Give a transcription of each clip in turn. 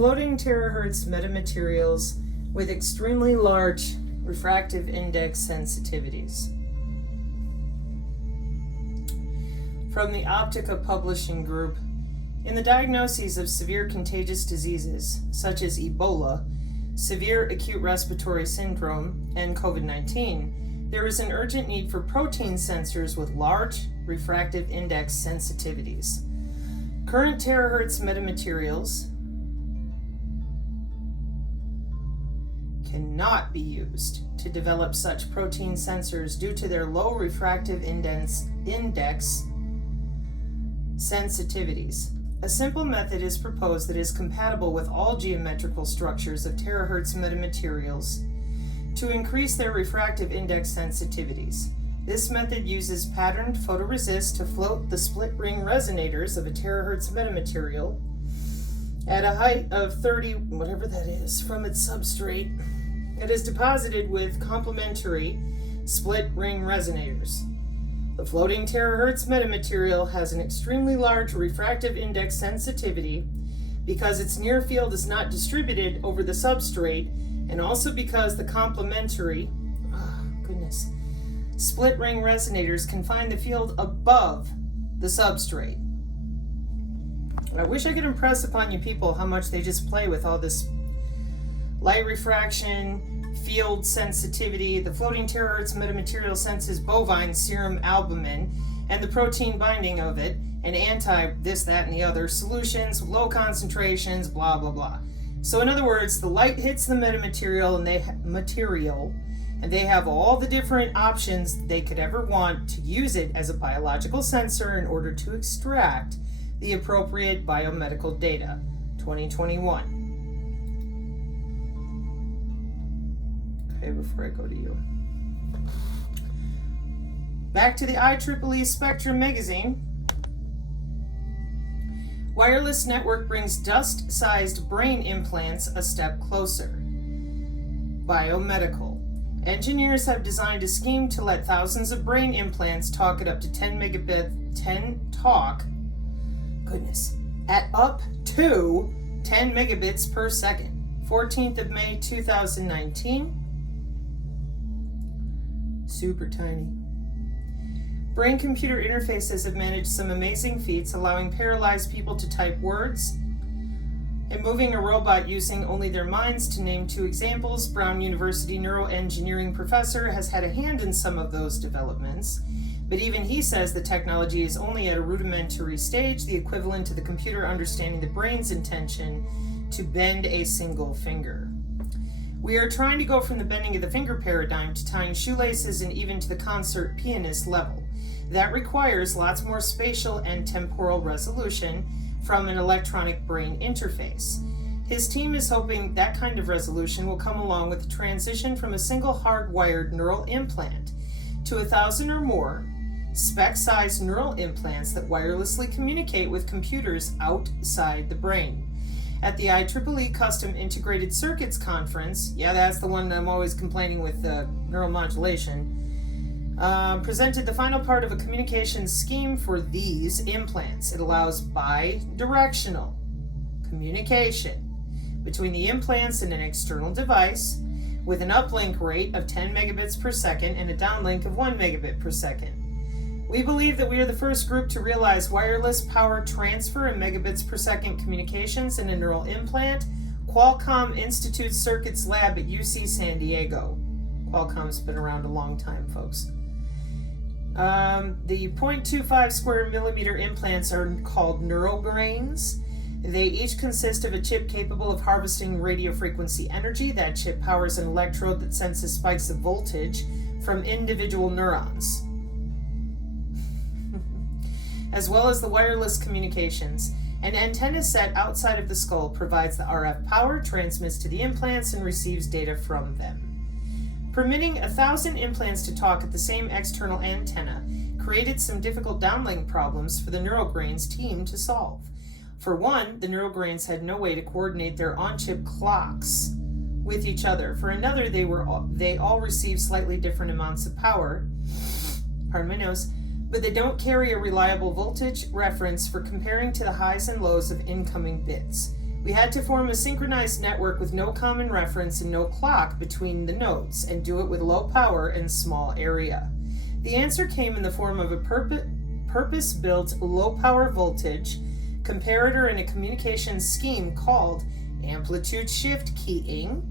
floating terahertz metamaterials with extremely large refractive index sensitivities. From the Optica Publishing Group, in the diagnoses of severe contagious diseases such as Ebola, severe acute respiratory syndrome, and COVID-19, there is an urgent need for protein sensors with large refractive index sensitivities. Current terahertz metamaterials cannot be used to develop such protein sensors due to their low refractive index sensitivities. A simple method is proposed that is compatible with all geometrical structures of terahertz metamaterials to increase their refractive index sensitivities. This method uses patterned photoresist to float the split ring resonators of a terahertz metamaterial at a height of 30, whatever that is, from its substrate. It is deposited with complementary split ring resonators. The floating terahertz metamaterial has an extremely large refractive index sensitivity because its near field is not distributed over the substrate, and also because the complementary, split ring resonators can find the field above the substrate. I wish I could impress upon you people how much they just play with all this light refraction, field sensitivity. The floating terahertz metamaterial senses bovine serum albumin and the protein binding of it, and anti this, that, and the other solutions, low concentrations, blah, blah, blah. So in other words, the light hits the metamaterial and they have all the different options they could ever want to use it as a biological sensor in order to extract the appropriate biomedical data. 2021. Okay, before I go to you. Back to the IEEE Spectrum magazine. Wireless network brings dust-sized brain implants a step closer. Biomedical. Engineers have designed a scheme to let thousands of brain implants talk at up to 10 megabits per second. 14th of May 2019. Super tiny. Brain-computer interfaces have managed some amazing feats, allowing paralyzed people to type words and moving a robot using only their minds. To name two examples, Brown University neuroengineering professor has had a hand in some of those developments, but even he says the technology is only at a rudimentary stage, the equivalent to the computer understanding the brain's intention to bend a single finger. We are trying to go from the bending of the finger paradigm to tying shoelaces and even to the concert pianist level. That requires lots more spatial and temporal resolution from an electronic brain interface. His team is hoping that kind of resolution will come along with the transition from a single hardwired neural implant to 1,000 or more spec-sized neural implants that wirelessly communicate with computers outside the brain. At the IEEE Custom Integrated Circuits Conference, yeah, that's the one I'm always complaining with neuromodulation, presented the final part of a communications scheme for these implants. It allows bi-directional communication between the implants and an external device with an uplink rate of 10 megabits per second and a downlink of 1 megabit per second. We believe that we are the first group to realize wireless power transfer and megabits per second communications in a neural implant. Qualcomm Institute Circuits Lab at UC San Diego. Qualcomm's been around a long time, folks. The 0.25 square millimeter implants are called neurograins. They each consist of a chip capable of harvesting radio frequency energy. That chip powers an electrode that senses spikes of voltage from individual neurons, as well as the wireless communications. An antenna set outside of the skull provides the RF power, transmits to the implants, and receives data from them. Permitting 1,000 implants to talk at the same external antenna created some difficult downlink problems for the neurograins team to solve. For one, the neurograins had no way to coordinate their on-chip clocks with each other. For another, they all receive slightly different amounts of power, pardon my nose, but they don't carry a reliable voltage reference for comparing to the highs and lows of incoming bits. We had to form a synchronized network with no common reference and no clock between the nodes, and do it with low power and small area. The answer came in the form of a purpose-built low-power voltage comparator in a communication scheme called amplitude shift keying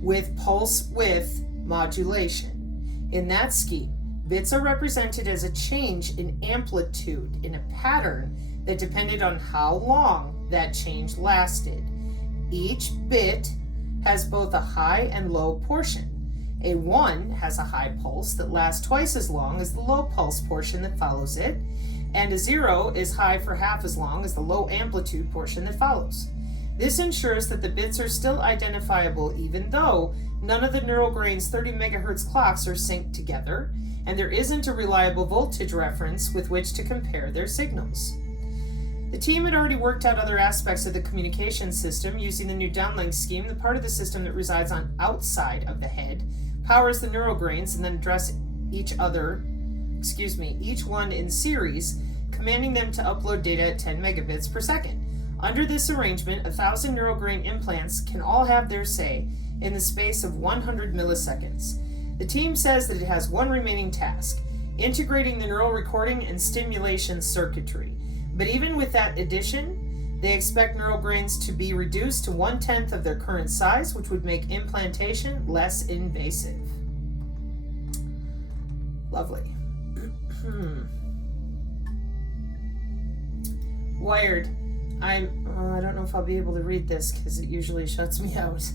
with pulse width modulation. In that scheme, bits are represented as a change in amplitude in a pattern that depended on how long that change lasted. Each bit has both a high and low portion. A 1 has a high pulse that lasts twice as long as the low pulse portion that follows it, and a 0 is high for half as long as the low amplitude portion that follows. This ensures that the bits are still identifiable even though none of the neural grain's 30 megahertz clocks are synced together, and there isn't a reliable voltage reference with which to compare their signals. The team had already worked out other aspects of the communication system using the new downlink scheme. The part of the system that resides on outside of the head powers the neural grains and then address each one in series, commanding them to upload data at 10 megabits per second. Under this arrangement, 1,000 neural grain implants can all have their say in the space of 100 milliseconds. The team says that it has one remaining task: integrating the neural recording and stimulation circuitry. But even with that addition, they expect neural grains to be reduced to 1/10 of their current size, which would make implantation less invasive. Lovely. Wired. I don't know if I'll be able to read this because it usually shuts me out.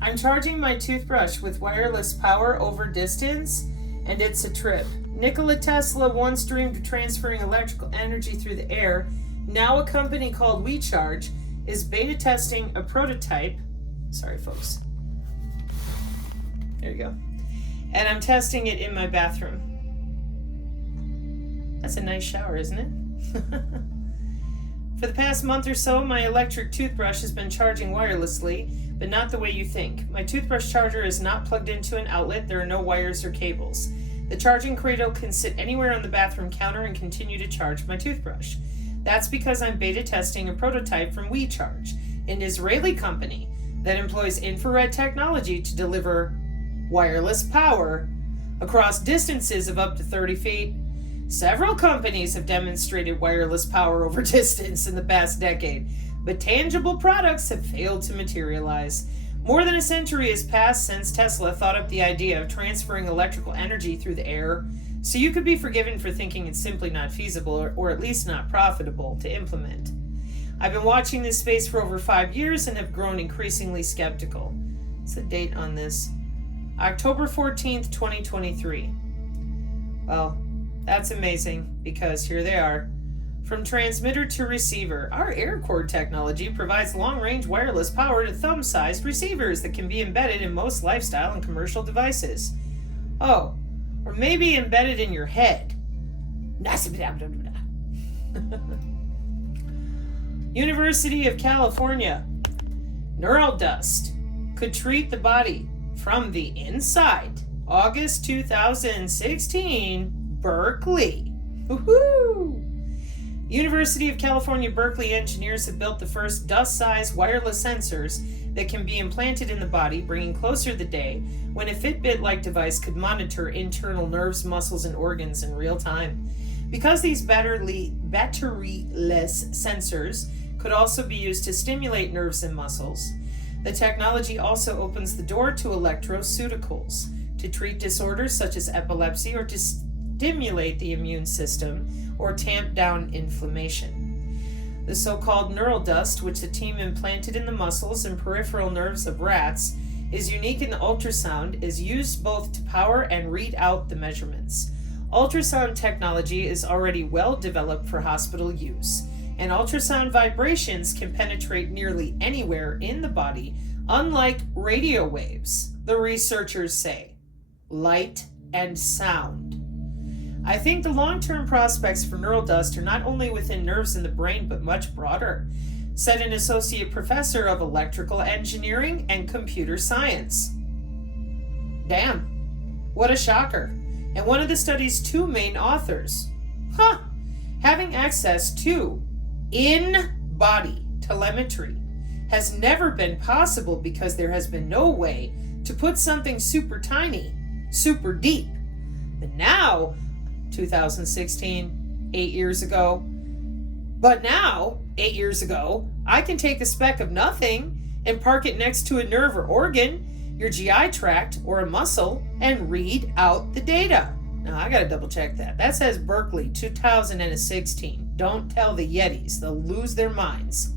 I'm charging my toothbrush with wireless power over distance, and it's a trip. Nikola Tesla once dreamed of transferring electrical energy through the air. Now a company called WeCharge is beta testing a prototype. Sorry, folks. There you go. And I'm testing it in my bathroom. That's a nice shower, isn't it? For the past month or so, my electric toothbrush has been charging wirelessly, but not the way you think. My toothbrush charger is not plugged into an outlet. There are no wires or cables. The charging cradle can sit anywhere on the bathroom counter and continue to charge my toothbrush. That's because I'm beta testing a prototype from WeCharge, an Israeli company that employs infrared technology to deliver wireless power across distances of up to 30 feet. Several companies have demonstrated wireless power over distance in the past decade, but tangible products have failed to materialize. More than a century has passed since Tesla thought up the idea of transferring electrical energy through the air, so you could be forgiven for thinking it's simply not feasible or at least not profitable to implement. I've been watching this space for over 5 years and have grown increasingly skeptical. What's the date on this? October 14th, 2023. Well, that's amazing, because here they are. From transmitter to receiver, our AirCord technology provides long-range wireless power to thumb-sized receivers that can be embedded in most lifestyle and commercial devices. Oh, or maybe embedded in your head. University of California. Neural dust could treat the body from the inside. August 2016, Berkeley. Woohoo! University of California, Berkeley engineers have built the first dust-sized wireless sensors that can be implanted in the body, bringing closer the day when a Fitbit-like device could monitor internal nerves, muscles, and organs in real time. Because these batteryless sensors could also be used to stimulate nerves and muscles, the technology also opens the door to electroceuticals to treat disorders such as epilepsy or to stimulate the immune system or tamp down inflammation. The so-called neural dust, which the team implanted in the muscles and peripheral nerves of rats, is unique in the ultrasound, is used both to power and read out the measurements. Ultrasound technology is already well developed for hospital use, and ultrasound vibrations can penetrate nearly anywhere in the body, unlike radio waves, the researchers say. Light and sound. I think the long-term prospects for neural dust are not only within nerves in the brain, but much broader, said an associate professor of electrical engineering and computer science. Damn, what a shocker. And one of the study's 2 main authors. Having access to in-body telemetry has never been possible because there has been no way to put something super tiny, super deep. But now, 2016, 8 years ago, but now, 8 years ago, I can take a speck of nothing and park it next to a nerve or organ, your GI tract, or a muscle, and read out the data. Now, I gotta double check that. That says Berkeley, 2016. Don't tell the Yetis. They'll lose their minds.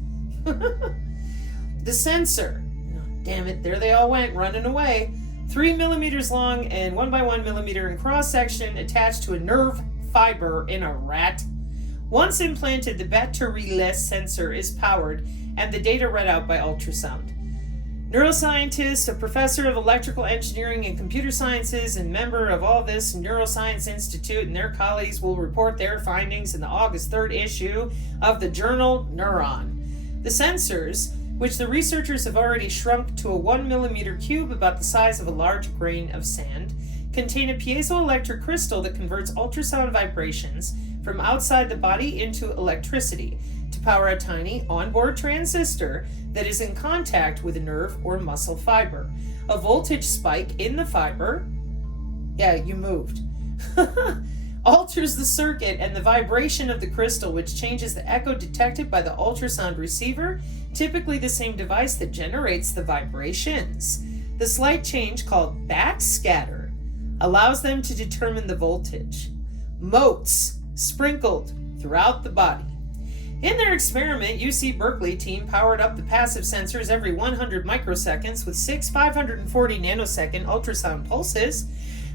The sensor. Oh, damn it, there they all went, running away. 3 millimeters long and 1 by 1 millimeter in cross-section, attached to a nerve fiber in a rat. Once implanted, the battery-less sensor is powered and the data read out by ultrasound. Neuroscientist, a professor of electrical engineering and computer sciences, and member of All This Neuroscience Institute, and their colleagues will report their findings in the August 3rd issue of the journal Neuron. The sensors, which the researchers have already shrunk to a 1 millimeter cube about the size of a large grain of sand, contain a piezoelectric crystal that converts ultrasound vibrations from outside the body into electricity to power a tiny onboard transistor that is in contact with a nerve or muscle fiber. A voltage spike in the fiber, yeah, you moved, alters the circuit and the vibration of the crystal, which changes the echo detected by the ultrasound receiver, typically the same device that generates the vibrations. The slight change, called backscatter, allows them to determine the voltage. Motes sprinkled throughout the body. In their experiment, UC Berkeley team powered up the passive sensors every 100 microseconds with 6 540 nanosecond ultrasound pulses,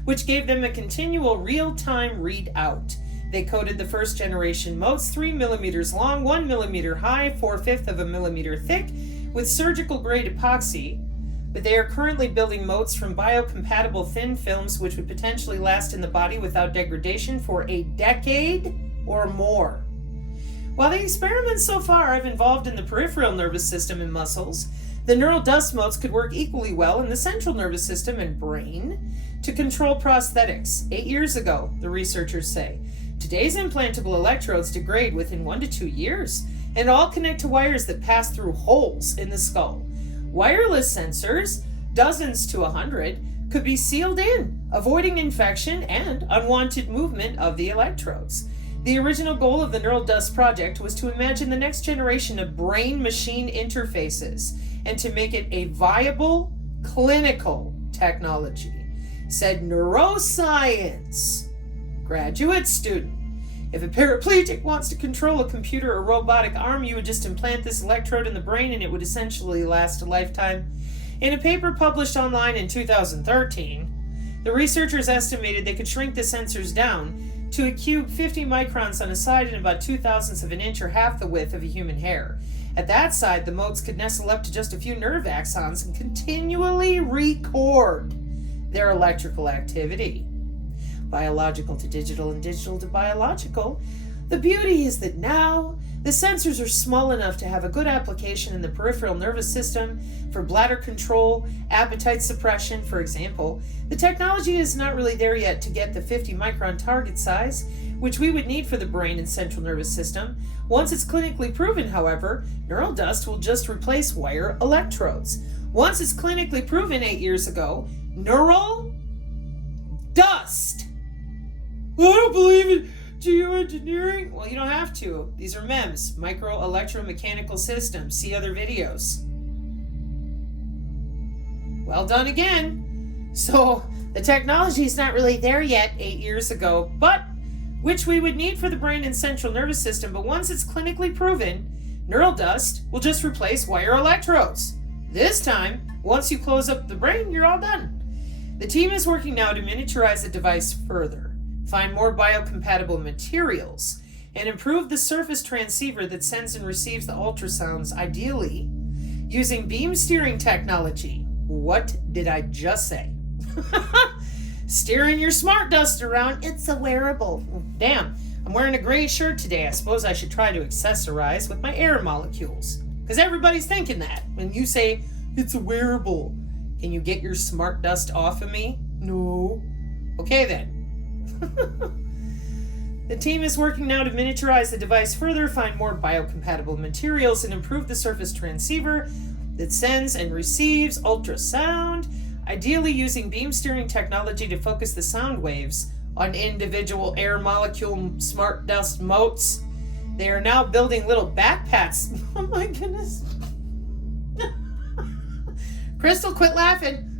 which gave them a continual real-time readout. They coated the first generation motes 3 millimeters long, 1 millimeter high, 4/5 of a millimeter thick, with surgical grade epoxy, but they are currently building motes from biocompatible thin films which would potentially last in the body without degradation for a decade or more. While the experiments so far have involved in the peripheral nervous system and muscles, the neural dust motes could work equally well in the central nervous system and brain to control prosthetics. 8 years ago, the researchers say. Today's implantable electrodes degrade within 1 to 2 years and all connect to wires that pass through holes in the skull. Wireless sensors, dozens to 100, could be sealed in, avoiding infection and unwanted movement of the electrodes. The original goal of the Neural Dust Project was to imagine the next generation of brain-machine interfaces and to make it a viable clinical technology, said neuroscience graduate student. If a paraplegic wants to control a computer or robotic arm, you would just implant this electrode in the brain and it would essentially last a lifetime. In a paper published online in 2013, the researchers estimated they could shrink the sensors down to a cube 50 microns on a side and about 0.02 of an inch or half the width of a human hair. At that side, the motes could nestle up to just a few nerve axons and continually record their electrical activity. Biological to digital and digital to biological. The beauty is that now the sensors are small enough to have a good application in the peripheral nervous system for bladder control, appetite suppression, for example. The technology is not really there yet to get the 50 micron target size, which we would need for the brain and central nervous system. Once it's clinically proven, however, neural dust will just replace wire electrodes. Once it's clinically proven 8 years ago, neural dust. I don't believe it. Geoengineering? Well, you don't have to. These are MEMS, micro electromechanical systems. See other videos. Well done again. So the technology is not really there yet 8 years ago, but which we would need for the brain and central nervous system. But once it's clinically proven, neural dust will just replace wire electrodes. This time, once you close up the brain, you're all done. The team is working now to miniaturize the device further, find more biocompatible materials, and improve the surface transceiver that sends and receives the ultrasounds, ideally using beam steering technology. What did I just say? Steering your smart dust around, it's a wearable. Damn, I'm wearing a gray shirt today. I suppose I should try to accessorize with my air molecules. Because everybody's thinking that when you say it's a wearable. Can you get your smart dust off of me? No. Okay then. The team is working now to miniaturize the device further, find more biocompatible materials, and improve the surface transceiver that sends and receives ultrasound, ideally using beam steering technology to focus the sound waves on individual air molecule smart dust motes. They are now building little backpacks. Oh my goodness. Crystal, quit laughing.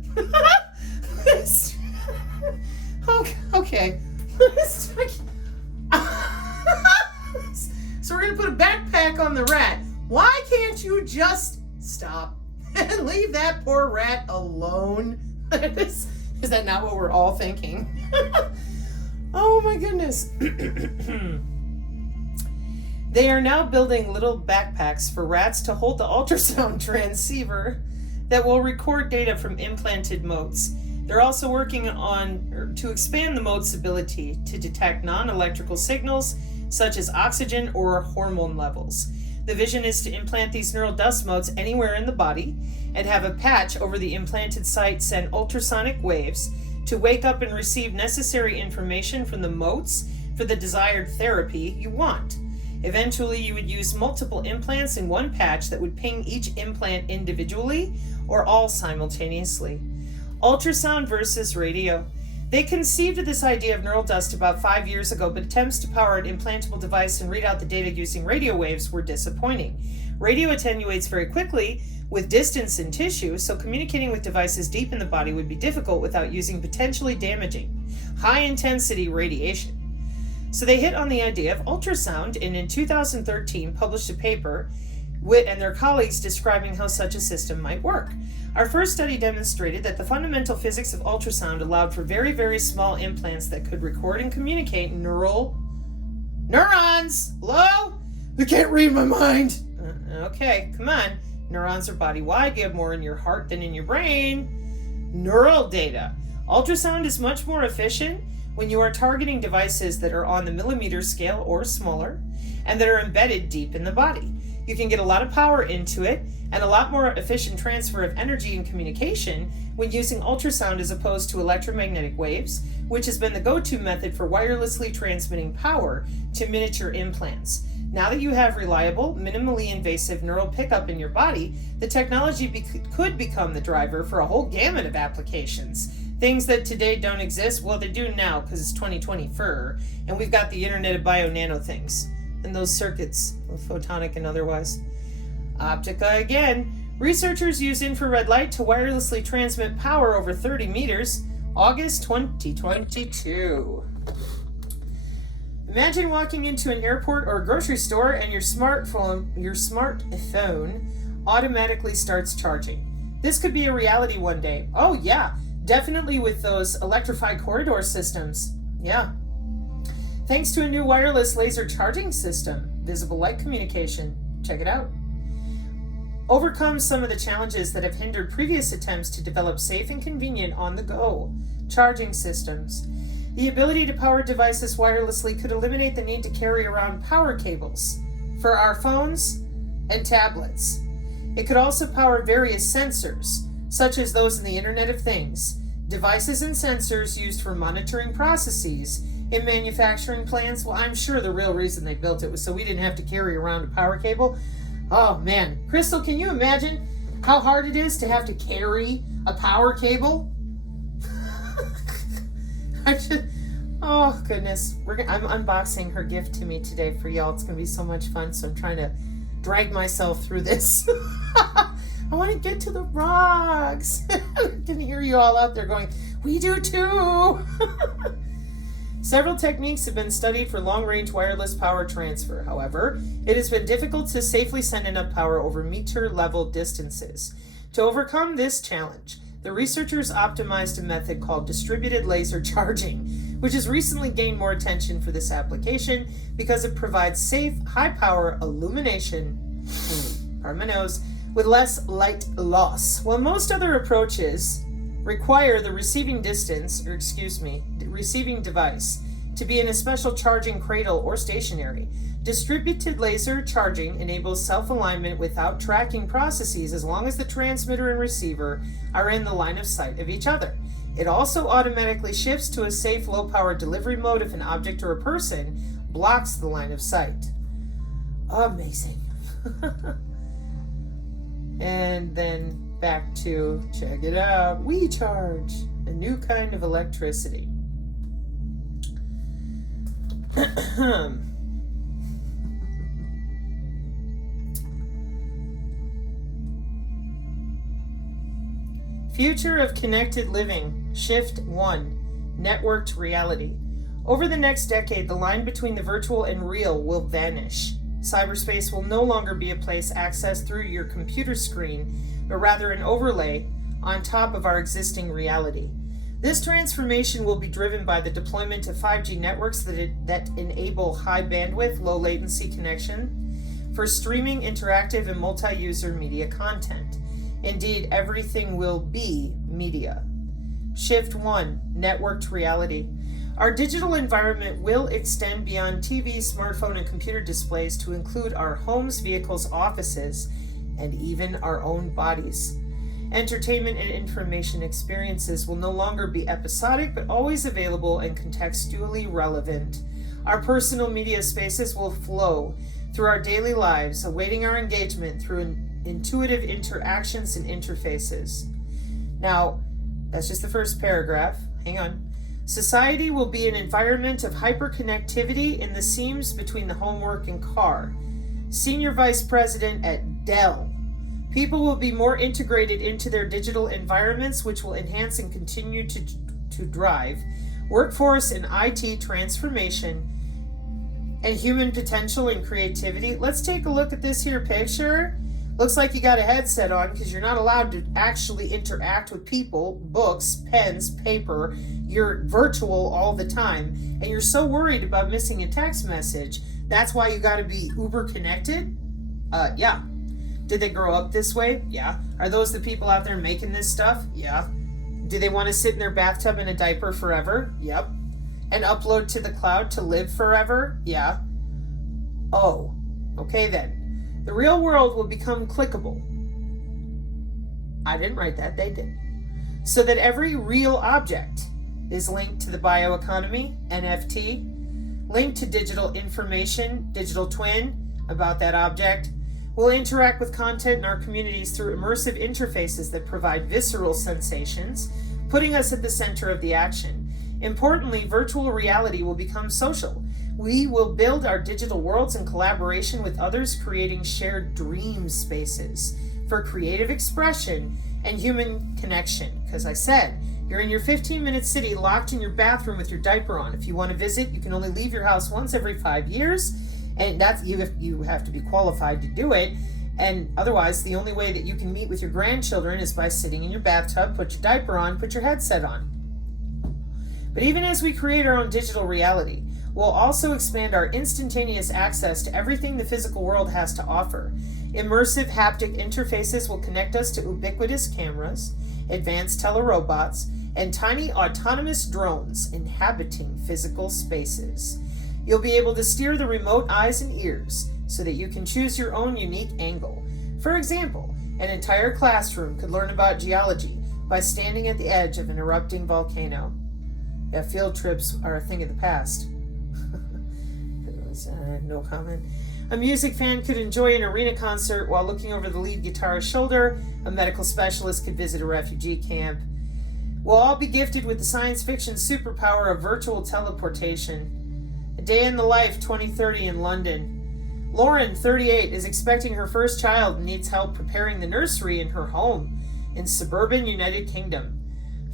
Okay. So we're going to put a backpack on the rat. Why can't you just stop and leave that poor rat alone? Is that not what we're all thinking? Oh my goodness. They are now building little backpacks for rats to hold the ultrasound transceiver that will record data from implanted motes. They're also working to expand the mote's ability to detect non-electrical signals such as oxygen or hormone levels. The vision is to implant these neural dust motes anywhere in the body and have a patch over the implanted site send ultrasonic waves to wake up and receive necessary information from the motes for the desired therapy you want. Eventually, you would use multiple implants in one patch that would ping each implant individually or all simultaneously. Ultrasound versus radio. They conceived of this idea of neural dust about 5 years ago, but attempts to power an implantable device and read out the data using radio waves were disappointing. Radio attenuates very quickly with distance in tissue, so communicating with devices deep in the body would be difficult without using potentially damaging, high-intensity radiation. So they hit on the idea of ultrasound and in 2013 published a paper and their colleagues describing how such a system might work. Our first study demonstrated that the fundamental physics of ultrasound allowed for very, very small implants that could record and communicate neurons. Hello? You can't read my mind. Okay, come on. Neurons are body-wide. You have more in your heart than in your brain. Neural data. Ultrasound is much more efficient when you are targeting devices that are on the millimeter scale or smaller and that are embedded deep in the body. You can get a lot of power into it and a lot more efficient transfer of energy and communication when using ultrasound as opposed to electromagnetic waves, which has been the go-to method for wirelessly transmitting power to miniature implants. Now that you have reliable, minimally invasive neural pickup in your body, the technology could become the driver for a whole gamut of applications. Things that today don't exist, well, they do now because it's 2024, and we've got the Internet of Bio-Nano things, and those circuits, photonic and otherwise. Optica again. Researchers use infrared light to wirelessly transmit power over 30 meters. August 2022. Imagine walking into an airport or a grocery store and your smartphone automatically starts charging. This could be a reality one day. Oh yeah, definitely with those electrified corridor systems. Yeah. Thanks to a new wireless laser charging system, visible light communication. Check it out. Overcomes some of the challenges that have hindered previous attempts to develop safe and convenient on-the-go charging systems. The ability to power devices wirelessly could eliminate the need to carry around power cables for our phones and tablets. It could also power various sensors, such as those in the Internet of Things, devices and sensors used for monitoring processes in manufacturing plants. Well, I'm sure the real reason they built it was so we didn't have to carry around a power cable. Oh man, Crystal, can you imagine how hard it is to have to carry a power cable? Oh goodness, I'm unboxing her gift to me today for y'all. It's gonna be so much fun, so I'm trying to drag myself through this. I want to get to the rocks. I can hear you all out there going, we do too. Several techniques have been studied for long-range wireless power transfer. However, it has been difficult to safely send enough power over meter-level distances. To overcome this challenge, the researchers optimized a method called distributed laser charging, which has recently gained more attention for this application because it provides safe, high-power illumination, pardon my nose, with less light loss. While most other approaches require the receiving device to be in a special charging cradle or stationary, distributed laser charging enables self-alignment without tracking processes as long as the transmitter and receiver are in the line of sight of each other. It also automatically shifts to a safe low-power delivery mode if an object or a person blocks the line of sight. Amazing. And then back to, check it out, we charge a new kind of electricity. Future of connected living, shift 1, networked reality. Over the next decade, the line between the virtual and real will vanish. Cyberspace will no longer be a place accessed through your computer screen, but rather an overlay on top of our existing reality. This transformation will be driven by the deployment of 5G networks that enable high bandwidth, low latency connection for streaming interactive and multi-user media content. Indeed, everything will be media. Shift 1, networked reality. Our digital environment will extend beyond TV, smartphone, and computer displays to include our homes, vehicles, offices, and even our own bodies. Entertainment and information experiences will no longer be episodic, but always available and contextually relevant. Our personal media spaces will flow through our daily lives, awaiting our engagement through intuitive interactions and interfaces. Now, that's just the first paragraph. Hang on. Society will be an environment of hyperconnectivity in the seams between the homework and car. Senior Vice President at Dell. People will be more integrated into their digital environments, which will enhance and continue to drive workforce and IT transformation and human potential and creativity. Let's take a look at this here picture. Looks like you got a headset on because you're not allowed to actually interact with people, books, pens, paper. You're virtual all the time, and you're so worried about missing a text message. That's why you got to be uber connected? Yeah. Did they grow up this way? Yeah. Are those the people out there making this stuff? Yeah. Do they want to sit in their bathtub in a diaper forever? Yep. And upload to the cloud to live forever? Yeah. Oh, okay then. The real world will become clickable. I didn't write that, they did. So that every real object is linked to the bioeconomy, NFT, linked to digital information, digital twin about that object. We'll interact with content in our communities through immersive interfaces that provide visceral sensations, putting us at the center of the action. Importantly, virtual reality will become social. We will build our digital worlds in collaboration with others, creating shared dream spaces for creative expression and human connection. Because I said, you're in your 15-minute city locked in your bathroom with your diaper on. If you want to visit, you can only leave your house once every 5 years, and that's you have to be qualified to do it. And otherwise, the only way that you can meet with your grandchildren is by sitting in your bathtub, put your diaper on, put your headset on. But even as we create our own digital reality, we'll also expand our instantaneous access to everything the physical world has to offer. Immersive haptic interfaces will connect us to ubiquitous cameras, advanced telerobots, and tiny autonomous drones inhabiting physical spaces. You'll be able to steer the remote eyes and ears so that you can choose your own unique angle. For example, an entire classroom could learn about geology by standing at the edge of an erupting volcano. Yeah, field trips are a thing of the past. No comment. A music fan could enjoy an arena concert while looking over the lead guitarist's shoulder. A medical specialist could visit a refugee camp. We'll all be gifted with the science fiction superpower of virtual teleportation. A day in the life 2030 in London. Lauren, 38, is expecting her first child and needs help preparing the nursery in her home in suburban United Kingdom.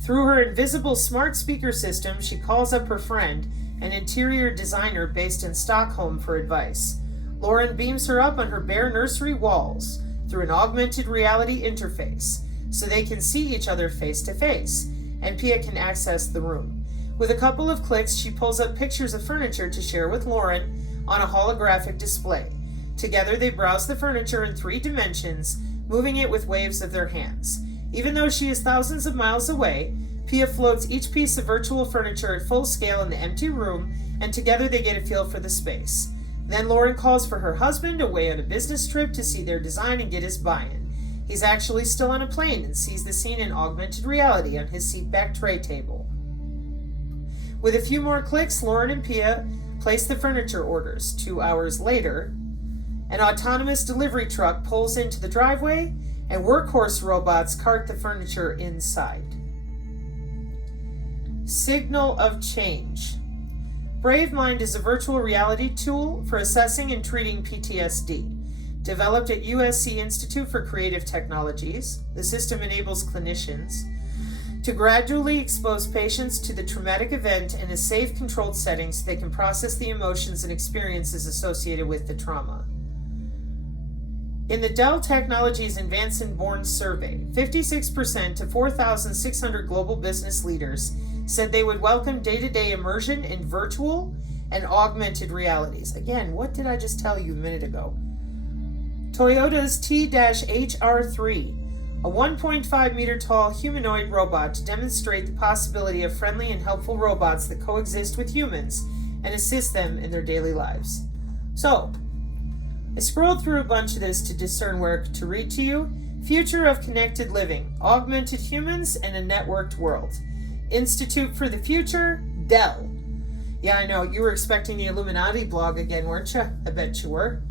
Through her invisible smart speaker system, she calls up her friend, an interior designer based in Stockholm, for advice. Lauren beams her up on her bare nursery walls through an augmented reality interface so they can see each other face to face, and Pia can access the room. With a couple of clicks, she pulls up pictures of furniture to share with Lauren on a holographic display. Together, they browse the furniture in 3 dimensions, moving it with waves of their hands. Even though she is thousands of miles away, Pia floats each piece of virtual furniture at full scale in the empty room, and together they get a feel for the space. Then Lauren calls for her husband away on a business trip to see their design and get his buy-in. He's actually still on a plane and sees the scene in augmented reality on his seatback tray table. With a few more clicks, Lauren and Pia place the furniture orders. 2 hours later, an autonomous delivery truck pulls into the driveway and workhorse robots cart the furniture inside. Signal of change. BraveMind is a virtual reality tool for assessing and treating PTSD. Developed at USC Institute for Creative Technologies, the system enables clinicians to gradually expose patients to the traumatic event in a safe, controlled setting so they can process the emotions and experiences associated with the trauma. In the Dell Technologies Advanced and Born survey, 56% to 4,600 global business leaders said they would welcome day-to-day immersion in virtual and augmented realities. Again, what did I just tell you a minute ago? Toyota's T-HR3, a 1.5 meter tall humanoid robot to demonstrate the possibility of friendly and helpful robots that coexist with humans and assist them in their daily lives. So, I scrolled through a bunch of this to discern where to read to you. Future of Connected Living, Augmented Humans and a Networked World. Institute for the Future, Dell. Yeah, I know, you were expecting the Illuminati blog again, weren't you? I bet you were.